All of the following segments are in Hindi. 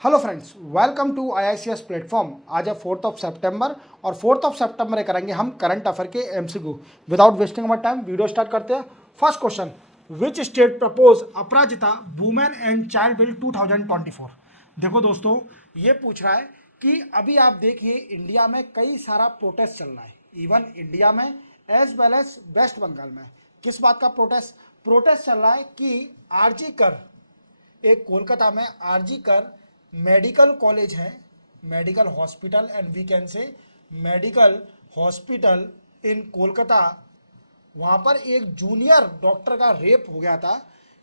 Hello friends, welcome to IICS platform. आज है 4 सितंबर और 4 सितंबर करेंगे हम करंट अफेयर के MCQ। Without wasting our time video start करते हैं। First question, which state propose Aparajita women and child bill 2024। देखो दोस्तों, ये पूछ रहा है कि अभी आप देखिए इंडिया में कई सारा प्रोटेस्ट चल रहा है, इवन इंडिया में as well as West Bengal में। किस बात का प्रोटेस्ट चल रहा है कि आरजी कर, एक कोलकाता में आरजी कर मेडिकल कॉलेज है, medical hospital and we can say medical hospital in Kolkata. वहाँ पर एक जूनियर डॉक्टर का रेप हो गया था,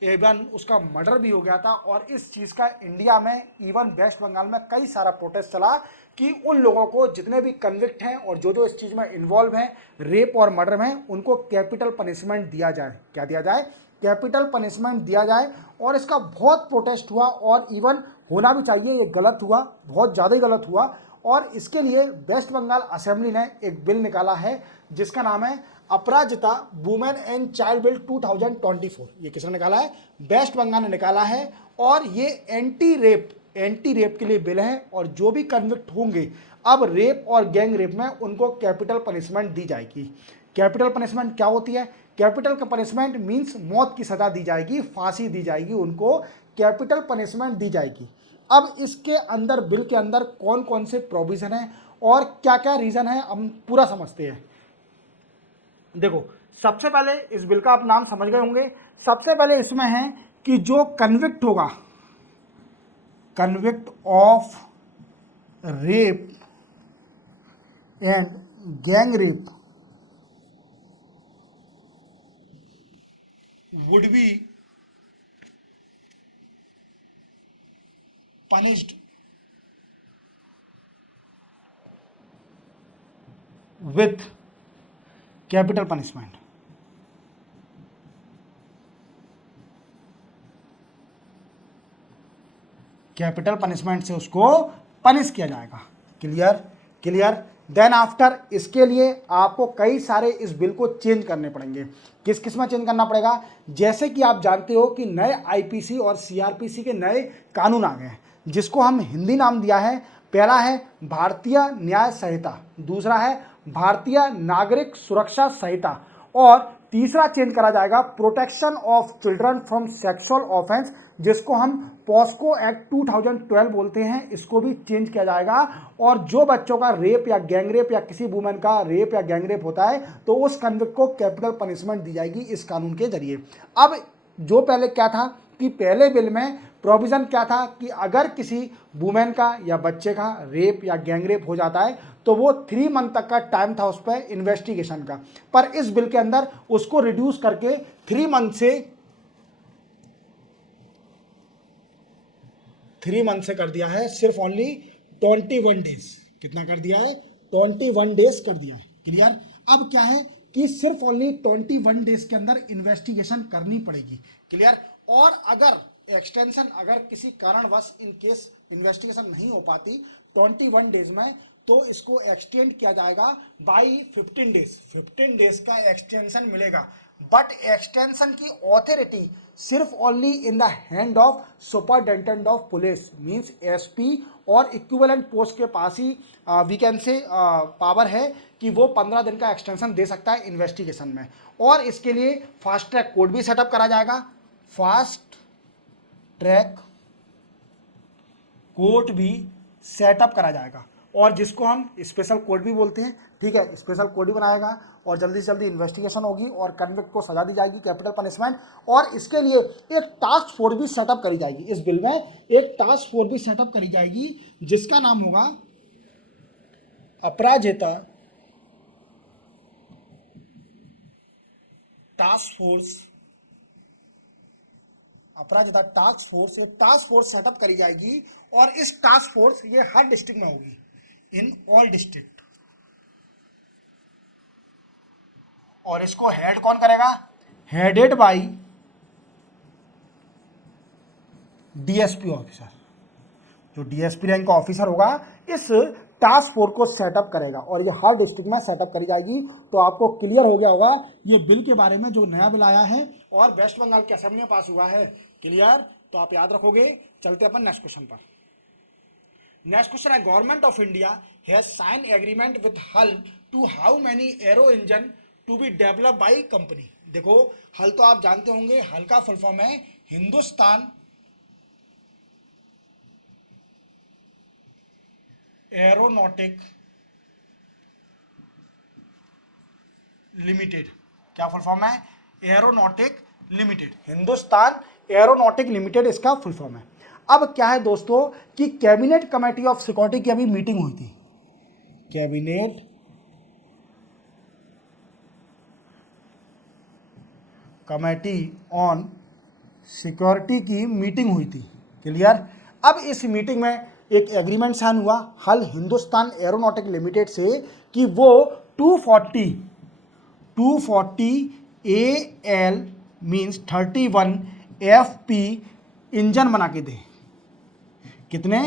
इवन उसका मर्डर भी हो गया था। और इस चीज़ का इंडिया में इवन वेस्ट बंगाल में कई सारा प्रोटेस्ट चला कि उन लोगों को जितने भी कन्विक्ट हैं और जो जो इस चीज़ में इन्वॉल्व हैं रेप और मर्डर में, उनको कैपिटल पनिशमेंट दिया जाए। क्या दिया जाए? कैपिटल पनिशमेंट दिया जाए। और इसका बहुत प्रोटेस्ट हुआ और इवन होना भी चाहिए, ये गलत हुआ, बहुत ज़्यादा ही गलत हुआ। और इसके लिए वेस्ट बंगाल असेंबली ने एक बिल निकाला है जिसका नाम है अपराजिता वुमेन एंड चाइल्ड बिल 2024। ये किसने निकाला है? वेस्ट बंगाल ने निकाला है। और ये एंटी रेप के लिए बिल है। और जो भी कन्विक्ट होंगे अब रेप और गैंग रेप में, उनको कैपिटल पनिशमेंट दी जाएगी। कैपिटल पनिशमेंट क्या होती है? कैपिटल पनिशमेंट मीन्स मौत की सजा दी जाएगी, फांसी दी जाएगी, उनको कैपिटल पनिशमेंट दी जाएगी। अब इसके अंदर, बिल के अंदर कौन कौन से प्रोविजन है और क्या क्या रीजन है, हम पूरा समझते हैं। देखो, सबसे पहले इस बिल का आप नाम समझ गए होंगे। सबसे पहले इसमें है कि जो कन्विक्ट होगा, convict of rape and gang rape would be punished with capital punishment। Capital punishment से उसको पनिश किया जाएगा। क्लियर। देन आफ्टर इसके लिए आपको कई सारे इस बिल को चेंज करने पड़ेंगे। किस किस में चेंज करना पड़ेगा? जैसे कि आप जानते हो कि नए IPC और CRPC के नए कानून आ गए हैं, जिसको हम हिंदी नाम दिया है। पहला है भारतीय न्याय संहिता, दूसरा है भारतीय नागरिक सुरक्षा संहिता, और तीसरा चेंज करा जाएगा protection of children from sexual offence, जिसको हम पॉस्को एक्ट 2012 बोलते हैं। इसको भी चेंज किया जाएगा। और जो बच्चों का रेप या गैंग रेप या किसी वुमेन का रेप या गैंग रेप होता है तो उस कन्विक्ट को कैपिटल पनिशमेंट दी जाएगी इस कानून के जरिए। अब जो पहले क्या था कि पहले बिल में प्रोविजन क्या था कि अगर किसी वुमेन का या बच्चे का रेप या गैंग रेप हो जाता है तो वो 3 मंथ तक का टाइम था उस पर इन्वेस्टिगेशन का। पर इस बिल के अंदर उसको रिड्यूस करके 3 मंथ से कर दिया है सिर्फ ओनली 21 डेज। कितना कर दिया है? 21 डेज कर दिया है। क्लियर। अब क्या है कि सिर्फ ओनली 21 डेज के अंदर इन्वेस्टिगेशन करनी पड़ेगी। क्लियर। और अगर एक्सटेंशन, अगर किसी कारणवश इन केस इन्वेस्टिगेशन नहीं हो पाती 21 डेज में, तो इसको एक्सटेंड किया जाएगा बाई 15 डेज। 15 डेज का एक्सटेंशन मिलेगा। बट एक्सटेंशन की ऑथोरिटी सिर्फ only in the hand of superintendent of police, means SP और इक्विवेलेंट पोस्ट के पास ही वी कैन से पावर है कि वो 15 दिन का एक्सटेंशन दे सकता है इन्वेस्टिगेशन में। और इसके लिए फास्ट ट्रैक कोर्ट भी सेटअप करा जाएगा। फास्ट ट्रैक कोर्ट भी सेटअप करा जाएगा, और जिसको हम स्पेशल कोर्ट भी बोलते हैं। ठीक है, स्पेशल कोर्ट भी बनाएगा और जल्दी से जल्दी इन्वेस्टिगेशन होगी और कन्विक्ट को सजा दी जाएगी, कैपिटल पनिशमेंट। और इसके लिए एक टास्क फोर्स भी सेटअप करी जाएगी। इस बिल में एक टास्क फोर्स भी सेटअप करी जाएगी जिसका नाम होगा अपराजिता टास्क फोर्स। अपराजिता टास्क फोर्स, एक टास्क फोर्स सेटअप करी जाएगी। और इस टास्क फोर्स ये हर डिस्ट्रिक्ट में होगी, इन ऑल डिस्ट्रिक्ट। और इसको हेड कौन करेगा? Headed by DSP officer. जो DSP रैंक का ऑफिसर होगा इस टास्क फोर्स को सेटअप करेगा और ये हर डिस्ट्रिक्ट में सेटअप करी जाएगी। तो आपको क्लियर हो गया होगा ये बिल के बारे में, जो नया बिल आया है और वेस्ट बंगाल के असेंबली में पास हुआ है। क्लियर। तो आप याद रखोगे। चलते अपन नेक्स्ट क्वेश्चन पर। नेक्स्ट क्वेश्चन है government of India has sign agreement with HAL to how many aero engine to be develop by company. देखो हल तो आप जानते होंगे, हल का फुल फॉर्म है हिंदुस्तान एरोनॉटिक लिमिटेड। क्या फुल फॉर्म है? Aeronautic limited, Hindustan aeronautic limited इसका फुल फॉर्म है। अब क्या है दोस्तों कि कैबिनेट कमेटी ऑफ सिक्योरिटी की अभी मीटिंग हुई थी, कैबिनेट कमेटी ऑन सिक्योरिटी की मीटिंग हुई थी, क्लियर। अब इस मीटिंग में एक एग्रीमेंट साइन हुआ हल हिंदुस्तान एरोनॉटिक लिमिटेड से कि वो 240 AL मीन्स 31 FP इंजन बना के दे। कितने?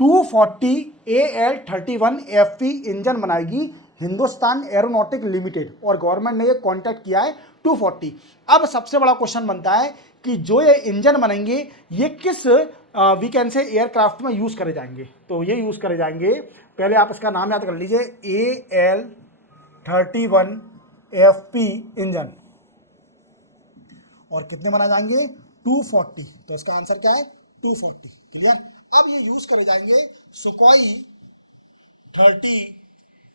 240 AL 31 FP इंजन बनाएगी हिंदुस्तान एरोनॉटिक लिमिटेड, और गवर्नमेंट ने ये कॉन्टैक्ट किया है 240। अब सबसे बड़ा क्वेश्चन बनता है कि जो ये इंजन बनेंगे ये किस वीकेंड से एयरक्राफ्ट में यूज करे जाएंगे। तो ये यूज करे जाएंगे, पहले आप इसका नाम याद कर लीजिए, AL 31 FP इंजन, और कितने बना जाएंगे? 240। तो इसका आंसर क्या है? 240, क्लियर। अब ये यूज करे जाएंगे सुखोई 30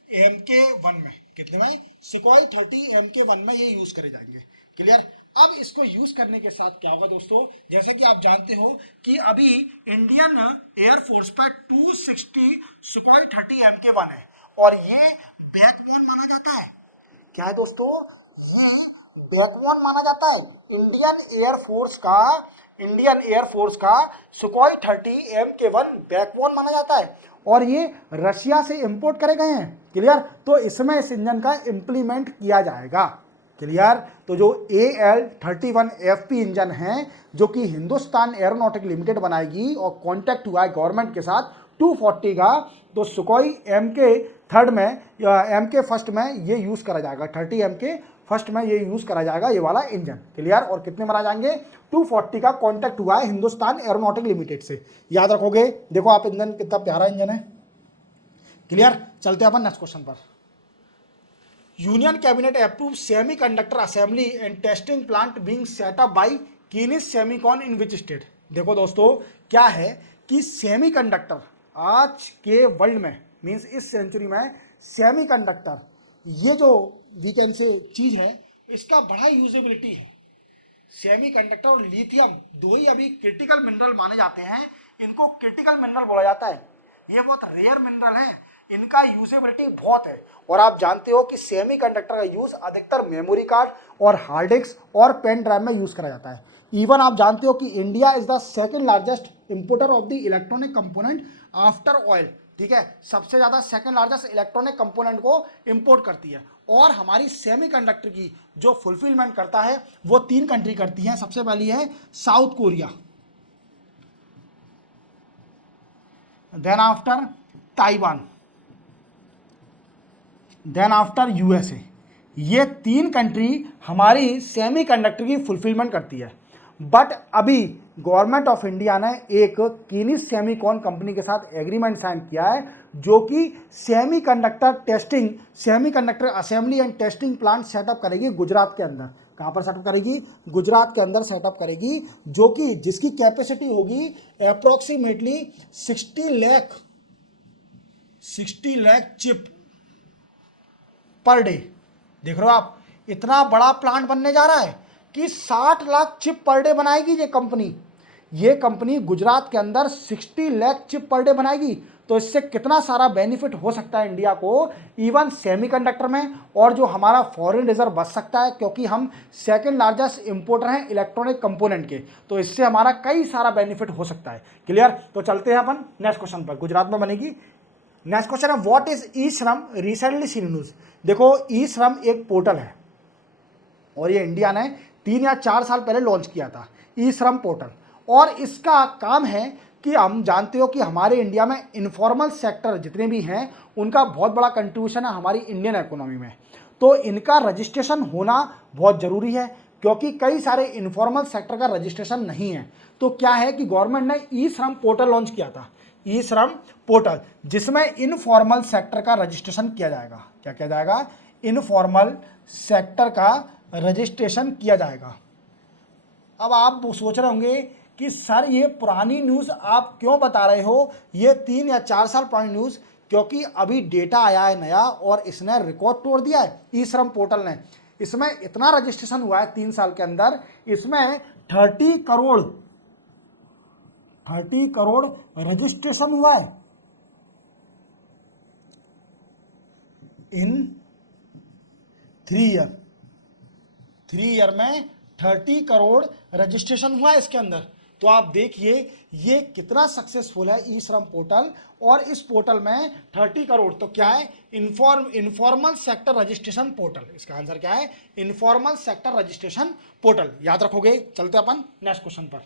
MK1 में। कितने में? सुखोई 30 MK1 में ये यूज करे जाएंगे, क्लियर। अब इसको यूज करने के साथ क्या होगा दोस्तों, जैसा कि आप जानते हो कि अभी इंडियन एयरफोर्स पर 260 सुखोई 30 MK1 है, और ये बैकबोन माना जाता है। क्या है दोस्तों? ये बैकबोन माना जाता है इंडियन एयरफोर्स का सुखोई 30 MK1 बैकबोन माना जाता है, और ये रशिया से इंपोर्ट करे गए हैं, क्लियर। तो इसमें इस इंजन का इंप्लीमेंट किया जाएगा, क्लियर। तो जो AL 31 FP इंजन है जो कि हिंदुस्तान एरोनॉटिक लिमिटेड बनाएगी, और कॉन्टैक्ट हुआ है गवर्नमेंट के साथ 240 का, तो सुखोई MK3 में या MK फर्स्ट में ये यूज करा जाएगा, 30 MK फर्स्ट में ये यूज करा जाएगा ये वाला इंजन, क्लियर। और कितने बना जाएंगे? 240 का कॉन्टैक्ट हुआ है हिंदुस्तान एरोनॉटिक लिमिटेड से, याद रखोगे। देखो आप इंजन कितना प्यारा इंजन है, क्लियर। चलते हैं अपन नेक्स्ट क्वेश्चन पर। Union cabinet approve semiconductor assembly and testing plant being set up by Kaynes Semicon in which state. देखो दोस्तों क्या है कि सेमीकंडक्टर आज के वर्ल्ड में मींस इस सेंचुरी में सेमीकंडक्टर ये जो वीकेंड से चीज है इसका बड़ा यूजेबिलिटी है। सेमीकंडक्टर और लिथियम दो ही अभी क्रिटिकल मिनरल माने जाते हैं, इनको क्रिटिकल मिनरल बोला जाता है। ये बहुत रेयर मिनरल है, इनका यूजेबिलिटी बहुत है। और आप जानते हो कि सेमीकंडक्टर का यूज अधिकतर मेमोरी कार्ड और हार्ड डिस्क और पेन ड्राइव में यूज करा जाता है। इवन आप जानते हो कि India is the second largest importer of the electronic component after oil, ठीक है। सबसे ज्यादा सेकंड लार्जेस्ट इलेक्ट्रॉनिक कंपोनेंट को इंपोर्ट करती है, और हमारी सेमीकंडक्टर की जो फुलफिलमेंट करता है वो 3 कंट्री करती है। सबसे पहली है South Korea, then after Taiwan, then after USA। ये 3 कंट्री हमारी सेमीकंडक्टर की फुलफिलमेंट करती है। बट अभी गवर्नमेंट ऑफ इंडिया ने एक कीनिस सेमीकॉन कंपनी के साथ एग्रीमेंट साइन किया है जो कि semiconductor testing, semiconductor assembly and testing plant setup करेगी गुजरात के अंदर। कहाँ पर सेटअप करेगी? गुजरात के अंदर सेटअप करेगी, जो कि जिसकी कैपेसिटी होगी approximately 60 lakh chip per day. देख रहे हो आप, इतना बड़ा प्लांट बनने जा रहा है कि 60 लाख चिप पर डे बनाएगी ये कंपनी गुजरात के अंदर 60 लाख चिप पर डे बनाएगी। तो इससे कितना सारा बेनिफिट हो सकता है इंडिया को, इवन सेमीकंडक्टर में, और जो हमारा फॉरेन रिजर्व बच सकता है, क्योंकि हम सेकंड लार्जेस्ट इंपोर्टर हैं इलेक्ट्रॉनिक कंपोनेंट के। तो इससे हमारा कई सारा बेनिफिट हो सकता है, क्लियर। तो चलते हैं अपन नेक्स्ट क्वेश्चन पर, गुजरात में बनेगी। नेक्स्ट क्वेश्चन है व्हाट इज ई श्रम रिसेंटली सीन न्यूज। देखो ई श्रम एक पोर्टल है, और ये इंडिया ने 3 या 4 साल पहले लॉन्च किया था ई श्रम पोर्टल। और इसका काम है कि हम जानते हो कि हमारे इंडिया में इनफॉर्मल सेक्टर जितने भी हैं उनका बहुत बड़ा कंट्रीब्यूशन है हमारी इंडियन इकोनॉमी में। तो इनका रजिस्ट्रेशन होना बहुत ज़रूरी है, क्योंकि कई सारे इनफॉर्मल सेक्टर का रजिस्ट्रेशन नहीं है। तो क्या है कि गवर्नमेंट ने ई श्रम पोर्टल लॉन्च किया था, ई श्रम पोर्टल, जिसमें इनफॉर्मल सेक्टर का रजिस्ट्रेशन किया जाएगा। क्या किया जाएगा? इनफॉर्मल सेक्टर का रजिस्ट्रेशन किया जाएगा। अब आप सोच रहे होंगे कि सर ये पुरानी न्यूज़ आप क्यों बता रहे हो, ये 3 या 4 साल पुरानी न्यूज़, क्योंकि अभी डेटा आया है नया और इसने रिकॉर्ड तोड़ दिया है ई श्रम पोर्टल ने। इसमें इतना रजिस्ट्रेशन हुआ है 3 साल के अंदर, इसमें 30 करोड़ रजिस्ट्रेशन हुआ है इन 3 ईयर में 30 करोड़ रजिस्ट्रेशन हुआ है इसके अंदर। तो आप देखिए ये कितना सक्सेसफुल है ई श्रम पोर्टल, और इस पोर्टल में 30 करोड़, तो क्या है? Informal sector registration portal. इसका आंसर क्या है? Informal sector registration portal. याद रखोगे। चलते अपन नेक्स्ट क्वेश्चन पर।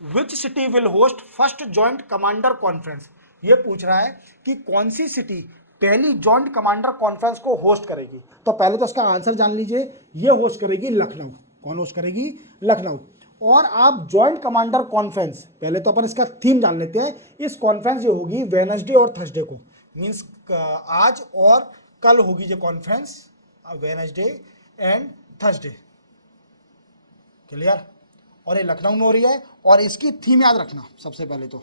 Which city will host first joint commander conference? ये पूछ रहा है कि कौन सी सिटी पहली जॉइंट कमांडर कॉन्फ्रेंस को होस्ट करेगी। तो पहले तो इसका आंसर जान लीजिए, ये होस्ट करेगी लखनऊ। कौन होस्ट करेगी? लखनऊ। और आप जॉइंट कमांडर कॉन्फ्रेंस, पहले तो अपन इसका थीम जान लेते हैं। इस कॉन्फ्रेंस जो होगी वेडनेसडे और थर्सडे को, मीन्स आज और कल होगी ये conference, Wednesday and Thursday. Clear? और ये लखनऊ में हो रही है। और इसकी थीम याद रखना, सबसे पहले तो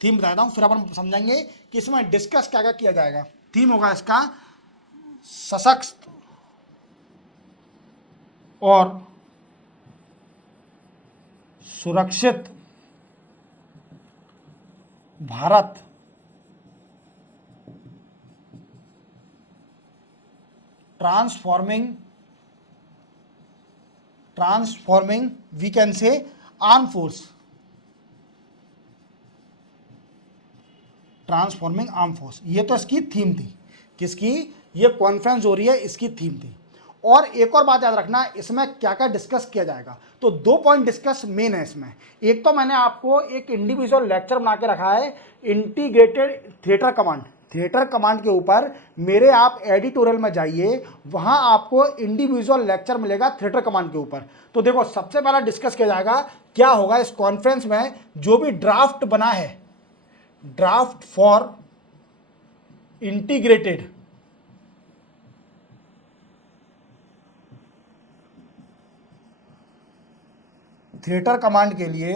थीम बताता हूँ, फिर अपन समझेंगे कि इसमें डिस्कस क्या क्या किया जाएगा। थीम होगा इसका सशक्त और सुरक्षित Bharat, transforming we can say arm force, transforming arm force. ये तो इसकी थीम थी। किसकी? ये कॉन्फ्रेंस हो रही है, इसकी थीम थी। और एक और बात याद रखना, इसमें क्या क्या डिस्कस किया जाएगा। तो 2 पॉइंट डिस्कस मेन है इसमें। एक तो मैंने आपको एक इंडिविजुअल लेक्चर बना के रखा है, integrated theatre command. Theatre command के ऊपर मेरे आप एडिटोरियल में जाइए, वहां आपको इंडिविजुअल लेक्चर मिलेगा थिएटर कमांड के ऊपर। तो देखो, सबसे पहला डिस्कस किया जाएगा क्या होगा इस कॉन्फ्रेंस में। जो भी ड्राफ्ट बना है, draft for integrated theatre command के लिए,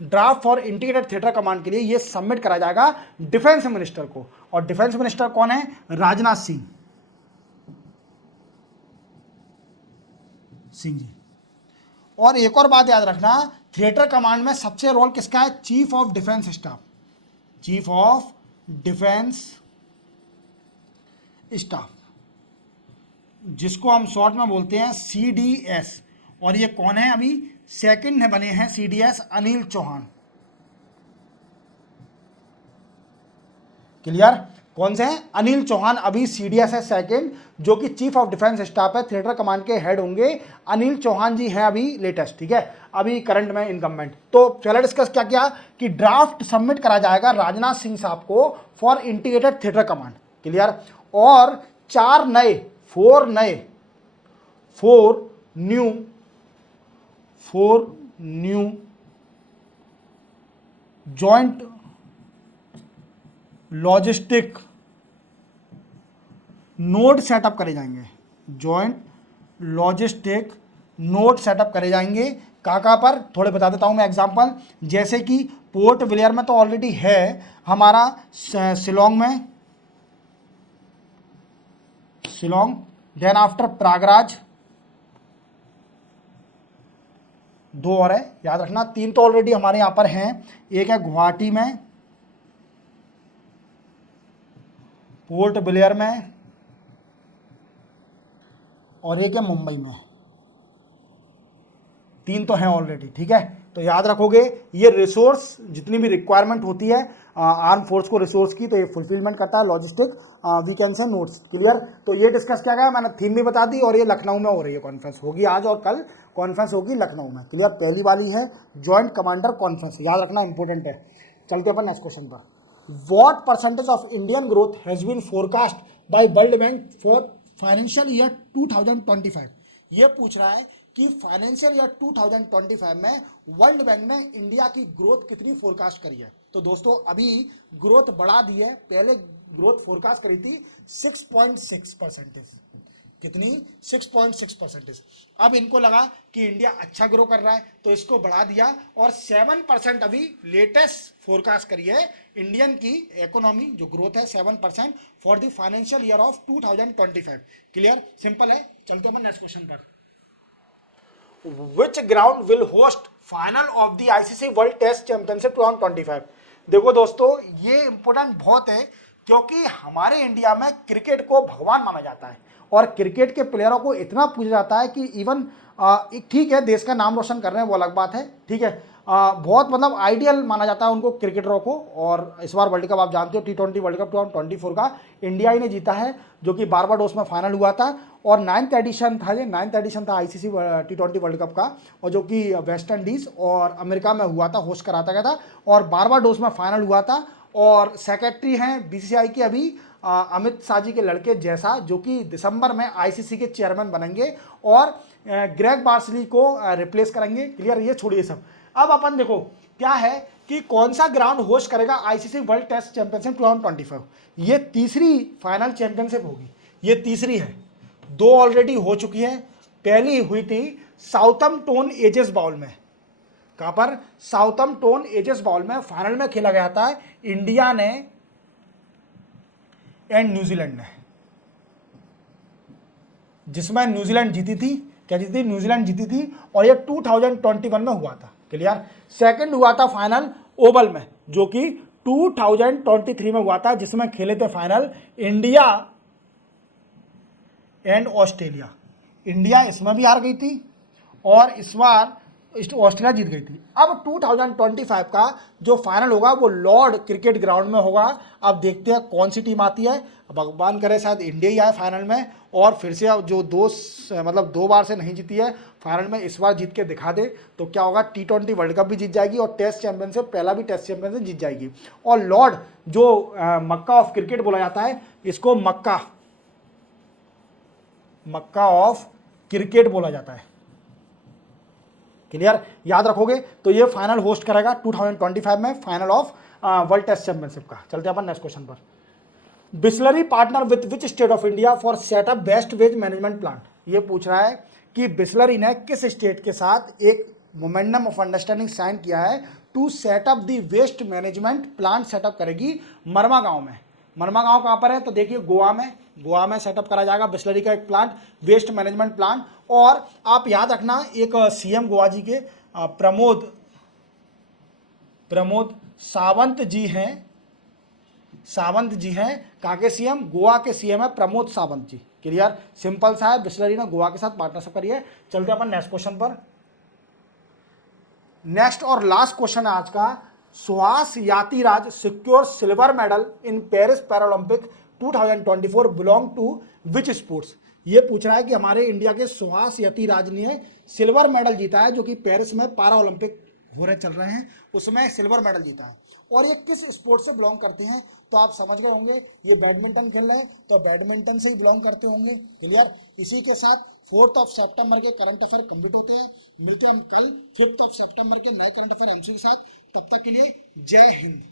draft for integrated theatre command के लिए ये सबमिट करा जाएगा डिफेंस मिनिस्टर को। और डिफेंस मिनिस्टर कौन है? राजनाथ सिंह जी। और एक और बात याद रखना, थिएटर कमांड में सबसे रोल किसका है? Chief of defence staff. Chief of defence staff, जिसको हम शॉर्ट में बोलते हैं CDS। और ये कौन है? अभी सेकंड है बने हैं CDS, अनिल चौहान। क्लियर? कौन से हैं? अनिल चौहान अभी CDS है सेकंड, जो कि चीफ ऑफ डिफेंस स्टाफ है। थिएटर कमांड के हेड होंगे अनिल चौहान जी, हैं अभी लेटेस्ट। ठीक है, अभी करंट में इनकम्बेंट। तो चलो डिस्कस क्या किया कि ड्राफ्ट सबमिट करा जाएगा राजनाथ सिंह साहब को for integrated theatre command. Clear? और 4 new joint logistic node setup करे जाएंगे। जॉइंट लॉजिस्टिक नोड सेटअप करे जाएंगे। कहाँ पर? थोड़े बता देता हूँ मैं एग्जांपल। जैसे कि पोर्ट ब्लेयर में तो ऑलरेडी है हमारा, शिलोंग में, शिलोंग, देन आफ्टर प्रयागराज, 2 और है याद रखना। 3 तो ऑलरेडी हमारे यहाँ पर हैं। एक है गुवाहाटी में, पोर्ट ब्लेयर में, और एक है मुंबई में। 3 तो हैं ऑलरेडी। ठीक है, तो याद रखोगे ये रिसोर्स जितनी भी रिक्वायरमेंट होती है आर्म फोर्स को रिसोर्स की, तो ये फुलफिलमेंट करता है logistic we can say notes. Clear? तो ये डिस्कस किया गया, मैंने थीम भी बता दी। और ये लखनऊ में हो रही है कॉन्फ्रेंस, होगी आज और कल कॉन्फ्रेंस होगी लखनऊ में। क्लियर? पहली वाली है जॉइंट कमांडर कॉन्फ्रेंस, याद रखना, इंपॉर्टेंट है। चलते अपन नेक्स्ट क्वेश्चन पर। What percentage of Indian growth has been forecast by World Bank for financial year 2025? ये पूछ रहा है कि फाइनेंशियल ईयर 2025 में वर्ल्ड बैंक ने इंडिया की ग्रोथ कितनी फोरकास्ट करी है। तो दोस्तों अभी ग्रोथ बढ़ा दी है, पहले ग्रोथ फोरकास्ट करी थी 6.6%। कितनी? 6.6%। अब इनको लगा कि इंडिया अच्छा ग्रो कर रहा है तो इसको बढ़ा दिया और 7% अभी लेटेस्ट फोरकास्ट करी है इंडियन की इकोनॉमी जो ग्रोथ है 7% for the financial year of 2025। Clear? Simple है। चलते हैं नेक्स्ट क्वेश्चन पर। Which ground will host final of the ICC World Test Championship 2025। देखो दोस्तों ये इंपॉर्टेंट बहुत है क्योंकि हमारे इंडिया में क्रिकेट को भगवान माना जाता है और क्रिकेट के प्लेयरों को इतना पूछा जाता है कि इवन ठीक है देश का नाम रोशन कर रहे हैं वो अलग बात है, ठीक है, बहुत मतलब आइडियल माना जाता है उनको क्रिकेटरों को। और इस बार वर्ल्ड कप आप जानते हो T20 वर्ल्ड कप 2024 का इंडिया ही ने जीता है जो कि बारबाडोस में फाइनल हुआ था और 9th एडिशन था आईसीसी T20 वर्ल्ड कप का और जो कि वेस्ट इंडीज और अमेरिका में हुआ था, होस्ट कराता गया था और बारबाडोस में फाइनल हुआ था। और सेक्रेटरी हैं बीसीसीआई के अभी अमित शाह जी के लड़के जैसा जो कि दिसंबर में आईसीसी के चेयरमैन बनेंगे और ग्रेग बार्सली को रिप्लेस करेंगे। क्लियर? ये छोड़िए सब। अब अपन देखो क्या है कि कौन सा ग्राउंड होस्ट करेगा आईसीसी वर्ल्ड टेस्ट चैंपियनशिप 2025। ये तीसरी फाइनल चैंपियनशिप होगी, ये तीसरी है। दो ऑलरेडी हो चुकी है, पहली हुई थी साउथम्पटन एजेस बाउल में। कहां पर? साउथम्पटन एजेस बाउल में फाइनल में खेला गया था इंडिया ने एंड न्यूजीलैंड ने, जिसमें न्यूजीलैंड जीती थी। क्या जीती थी? न्यूजीलैंड जीती थी और ये 2021 में हुआ था। क्लियर? सेकंड हुआ था फाइनल ओवल में जो कि 2023 में हुआ था जिसमें खेले थे final India and Australia. India इसमें भी हार गई थी और इस बार ऑस्ट्रेलिया जीत गई थी। अब 2025 का जो फाइनल होगा वो लॉर्ड क्रिकेट ग्राउंड में होगा। अब देखते हैं कौन सी टीम आती है। भगवान करे शायद इंडिया ही आए फाइनल में और फिर से जो दो बार से नहीं जीती है फाइनल में इस बार जीत के दिखा दे तो क्या होगा, T20 वर्ल्ड कप भी जीत जाएगी और टेस्ट चैंपियनशिप, पहला भी टेस्ट चैंपियनशिप जीत जाएगी। और लॉर्ड जो मक्का ऑफ क्रिकेट बोला जाता है, इसको मक्का ऑफ क्रिकेट बोला जाता है। क्लियर? याद रखोगे। तो ये फाइनल होस्ट करेगा 2025 में final of World Test Championship का। चलते हैं अपन नेक्स्ट क्वेश्चन पर। Bisleri partner with which state of India for setup best waste management plan. ये पूछ रहा है कि बिस्लरी ने किस स्टेट के साथ एक मोमेंडम ऑफ अंडरस्टैंडिंग साइन किया है to setup the waste management plan setup करेगी मरमा गांव में। मरमा गांव कहाँ पर है? तो देखिए गोवा में सेटअप करा जाएगा बिस्लरी का एक प्लांट, वेस्ट मैनेजमेंट प्लान। और आप याद रखना एक सीएम गोवा जी के प्रमोद सावंत जी हैं। कहाँ के सीएम? गोवा के सीएम है प्रमोद सावंत जी। क्लियर? सिंपल सा है, बिस्लरी ने गोवा के साथ पार्टनरशिप करी है। चलते हैं अपन नेक्स्ट क्वेश्चन पर। नेक्स्ट और लास्ट क्वेश्चन है आज का। Suhas Yathiraj secure silver medal in Paris Paralympic 2024 belong to which sports. ये पूछ रहा है कि हमारे इंडिया के सुहास यातिराज ने सिल्वर मेडल जीता है जो कि पेरिस में पैरा ओलंपिक चल रहे हैं उसमें सिल्वर मेडल जीता है और ये किस स्पोर्ट से बिलोंग करते हैं। तो आप समझ गए होंगे ये बैडमिंटन खेल रहे हैं तो बैडमिंटन से ही बिलोंग करते होंगे। क्लियर? इसी के साथ 4 सितंबर के करंट अफेयर कंप्लीट होते हैं। मिलते हैं हम कल 5 सितंबर के नए करंट अफेयर एमसी के साथ। तब तक के लिए जय हिंद।